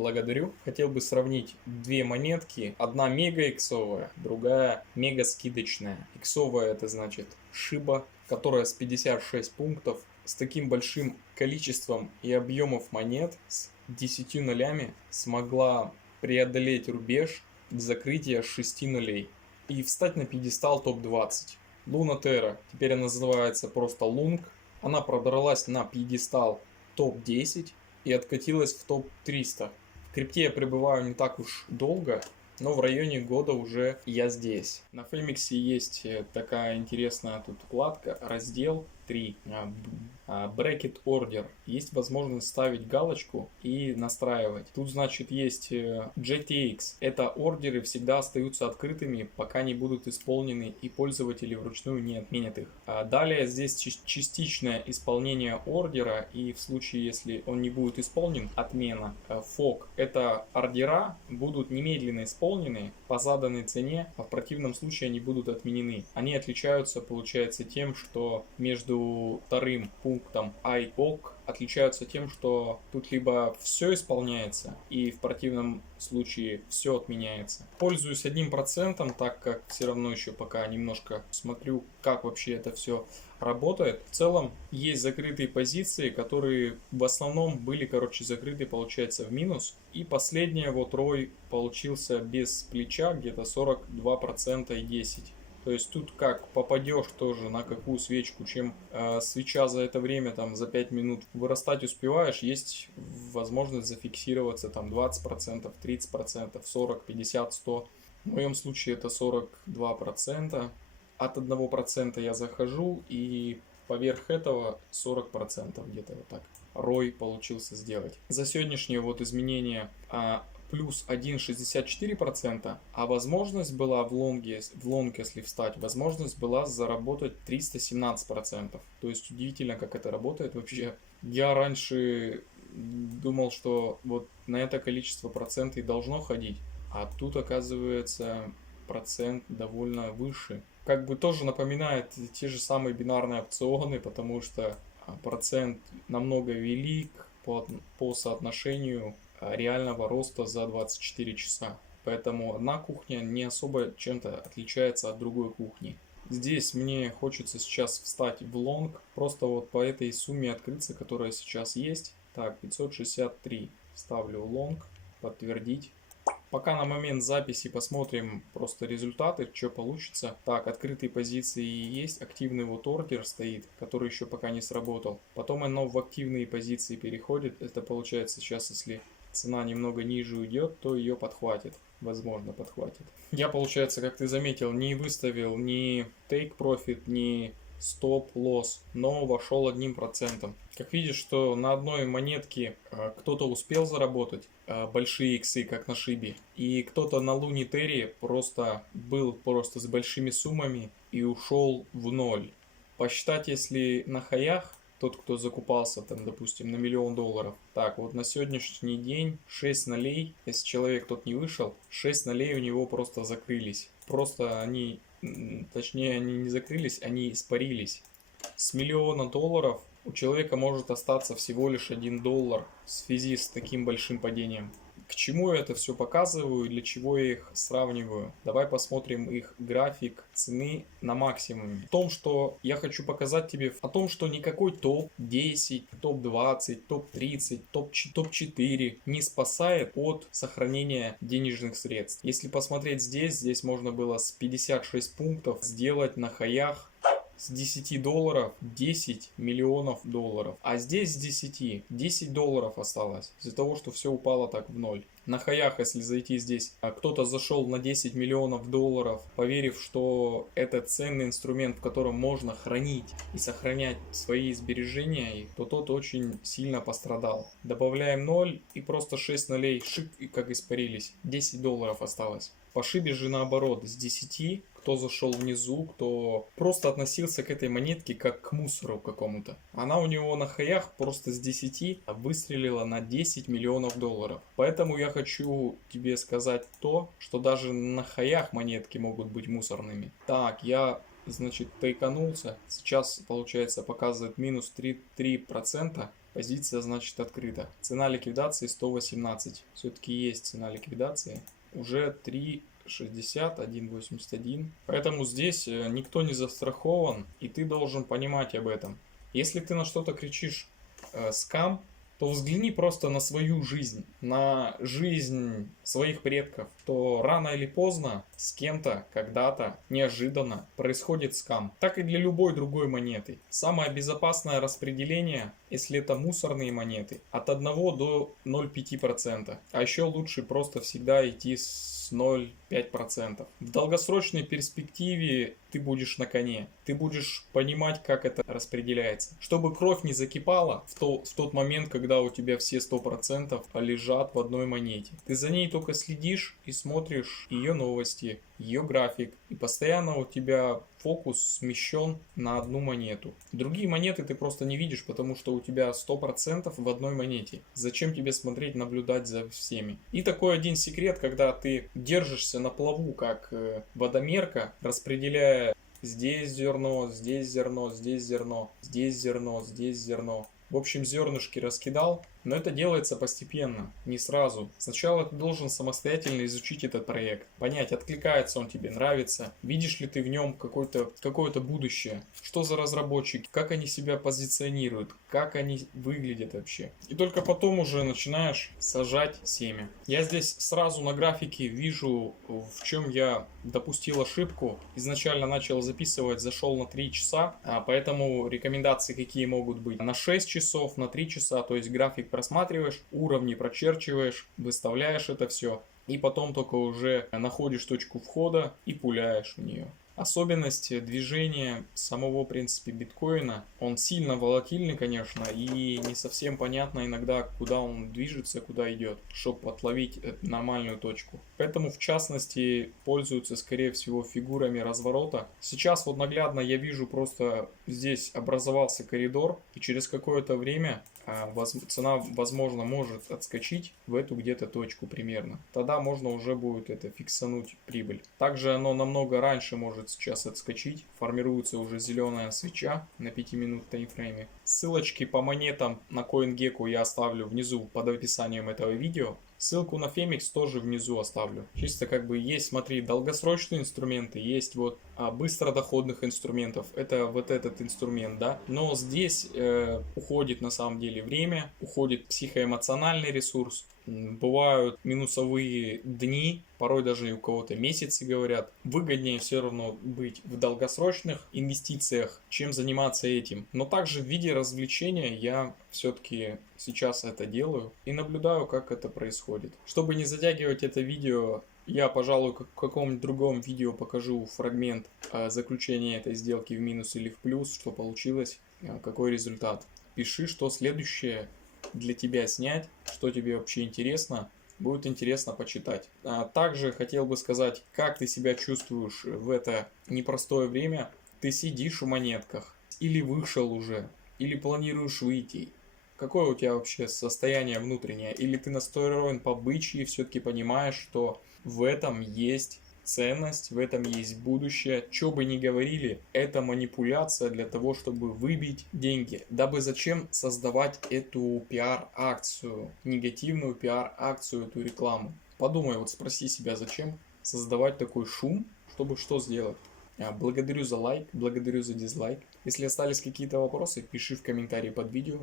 Благодарю. Хотел бы сравнить две монетки. Одна мега иксовая, другая мега скидочная. Иксовая это значит Shiba, которая с 56 пунктов, с таким большим количеством и объемов монет, с 10 нулями, смогла преодолеть рубеж закрытия 6 нулей и встать на пьедестал топ-20. Luna Terra, теперь она называется просто Lung, она продралась на пьедестал топ-10 и откатилась в топ-300. В крипте я пребываю не так уж долго, но в районе года уже я здесь. На Фемиксе есть такая интересная тут вкладка, раздел 3, Bracket Order. Есть возможность ставить галочку и настраивать. Тут, значит, есть GTX. Это ордеры всегда остаются открытыми, пока не будут исполнены и пользователи вручную не отменят их. Далее здесь частичное исполнение ордера, и в случае, если он не будет исполнен, отмена. FOG. Это ордера будут немедленно исполнены по заданной цене, а в противном случае они будут отменены. Они отличаются, получается, тем, что между вторым пунктом IOC отличаются тем, что тут либо все исполняется, и в противном случае все отменяется. Пользуюсь 1%, так как все равно еще пока немножко смотрю, как вообще это все работает. В целом есть закрытые позиции, которые в основном были, закрыты, получается, в минус. И последняя вот рой получился без плеча, где-то 42% и 10%. То есть тут как попадешь тоже на какую свечку, чем свеча за это время, там за 5 минут вырастать успеваешь, есть возможность зафиксироваться там 20%, 30%, 40%, 50%, 100%. В моем случае это 42%. От 1% я захожу и поверх этого 40% где-то вот так. Рой получился сделать. За сегодняшнее вот изменение плюс 1,64%, а возможность была в лонг, если встать, возможность была заработать 317%. То есть удивительно, как это работает вообще. Я раньше думал, что вот на это количество процентов и должно ходить, а тут оказывается процент довольно выше. Как бы тоже напоминает те же самые бинарные опционы, потому что процент намного велик по соотношению реального роста за 24 часа. Поэтому одна кухня не особо чем-то отличается от другой кухни. Здесь мне хочется сейчас встать в лонг, просто вот по этой сумме открыться, которая сейчас есть. Так, 563. Ставлю лонг, подтвердить. Пока на момент записи посмотрим просто результаты, что получится. Так, открытые позиции есть, активный вот ордер стоит, который еще пока не сработал. Потом оно в активные позиции переходит. Это получается сейчас, если цена немного ниже уйдет, то ее подхватит. Возможно, подхватит. Я, получается, как ты заметил, не выставил ни take profit, ни стоп-лосс, но вошел 1%. Как видишь, что на одной монетке кто-то успел заработать большие иксы, как на Шибе, и кто-то на Луне Терри был с большими суммами и ушел в ноль. Посчитать, если на хаях, тот, кто закупался там, допустим, на $1 000 000. Так, вот на сегодняшний день 6 нолей, если человек тот не вышел, 6 нолей у него просто закрылись. Просто они не закрылись, они испарились. С $1 000 000 у человека может остаться всего лишь $1 в связи с таким большим падением. К чему я это все показываю и для чего я их сравниваю? Давай посмотрим их график цены на максимуме. В том, что я хочу показать тебе, о том, что никакой топ-10, топ-20, топ-30, топ-4 не спасает от сохранения денежных средств. Если посмотреть здесь можно было с 56 пунктов сделать на хаях с 10 долларов 10 миллионов долларов. А здесь с 10 долларов осталось. Из-за того, что все упало так в ноль. На хаях, если зайти здесь, кто-то зашел на 10 миллионов долларов, поверив, что это ценный инструмент, в котором можно хранить и сохранять свои сбережения, то тот очень сильно пострадал. Добавляем 0 и просто 6 нолей, шик, и как испарились. 10 долларов осталось. По Шибе же наоборот, с 10, кто зашел внизу, кто просто относился к этой монетке как к мусору какому-то. Она у него на хаях просто с 10 выстрелила на 10 миллионов долларов. Поэтому я хочу тебе сказать то, что даже на хаях монетки могут быть мусорными. Так, я, значит, тайканулся. Сейчас, получается, показывает минус 3%. Позиция, значит, открыта. Цена ликвидации 118. Все-таки есть цена ликвидации. Уже 3,60, 1,81. Поэтому здесь никто не застрахован, и ты должен понимать об этом. Если ты на что-то кричишь скам, то взгляни просто на свою жизнь, на жизнь своих предков, то рано или поздно с кем-то, когда-то, неожиданно происходит скам. Так и для любой другой монеты. Самое безопасное распределение, если это мусорные монеты, от 1 до 0,5%. А еще лучше просто всегда идти с 0,5%. В долгосрочной перспективе ты будешь на коне. Ты будешь понимать, как это распределяется. Чтобы кровь не закипала в тот момент, когда у тебя все 100% лежат в одной монете. Ты за ней только следишь и смотришь ее новости, ее график. И постоянно у тебя фокус смещен на одну монету. Другие монеты ты просто не видишь, потому что у тебя 100% в одной монете. Зачем тебе смотреть, наблюдать за всеми? И такой один секрет, когда ты держишься на плаву, как водомерка, распределяя здесь зерно, здесь зерно, здесь зерно, здесь зерно, здесь зерно. В общем, зернышки раскидал, но это делается постепенно, не сразу. Сначала ты должен самостоятельно изучить этот проект, понять, откликается он тебе, нравится, видишь ли ты в нем какое-то будущее, что за разработчики, как они себя позиционируют, как они выглядят вообще. И только потом уже начинаешь сажать семя. Я здесь сразу на графике вижу, в чем я допустил ошибку. Изначально начал записывать, зашел на 3 часа, поэтому рекомендации какие могут быть: на 6 часов, на 3 часа, то есть график просматриваешь, уровни прочерчиваешь, выставляешь это все, и потом только уже находишь точку входа и пуляешь в нее. Особенность движения самого, в принципе, биткоина, он сильно волатильный, конечно, и не совсем понятно иногда, куда он движется, куда идет, чтобы отловить нормальную точку. Поэтому, в частности, пользуются, скорее всего, фигурами разворота. Сейчас вот наглядно я вижу, просто здесь образовался коридор, и через какое-то время цена, возможно, может отскочить в эту где-то точку примерно. Тогда можно уже будет это фиксануть прибыль. Также оно намного раньше может сейчас отскочить. Формируется уже зеленая свеча на 5 минут таймфрейме. Ссылочки по монетам на CoinGecko я оставлю внизу под описанием этого видео. Ссылку на Фемикс тоже внизу оставлю. Чисто как бы есть, смотри, долгосрочные инструменты, есть вот быстродоходных инструментов. Это вот этот инструмент, да. Но здесь уходит на самом деле время, уходит психоэмоциональный ресурс. Бывают минусовые дни, порой даже и у кого-то месяцы, говорят. Выгоднее все равно быть в долгосрочных инвестициях, чем заниматься этим. Но также в виде развлечения я все-таки сейчас это делаю и наблюдаю, как это происходит. Чтобы не затягивать это видео, я, пожалуй, в каком-нибудь другом видео покажу фрагмент заключения этой сделки в минус или в плюс, что получилось, какой результат. Пиши, что следующее для тебя снять, что тебе вообще интересно, будет интересно почитать. Также хотел бы сказать, как ты себя чувствуешь в это непростое время. Ты сидишь в монетках, или вышел уже, или планируешь выйти. Какое у тебя вообще состояние внутреннее? Или ты настроен по бычьи, все-таки понимаешь, что в этом есть ценность, в этом есть будущее. Что бы ни говорили, это манипуляция для того, чтобы выбить деньги. Дабы зачем создавать эту пиар-акцию, негативную пиар-акцию, эту рекламу? Подумай, вот спроси себя, зачем создавать такой шум, чтобы что сделать? Благодарю за лайк, благодарю за дизлайк. Если остались какие-то вопросы, пиши в комментарии под видео.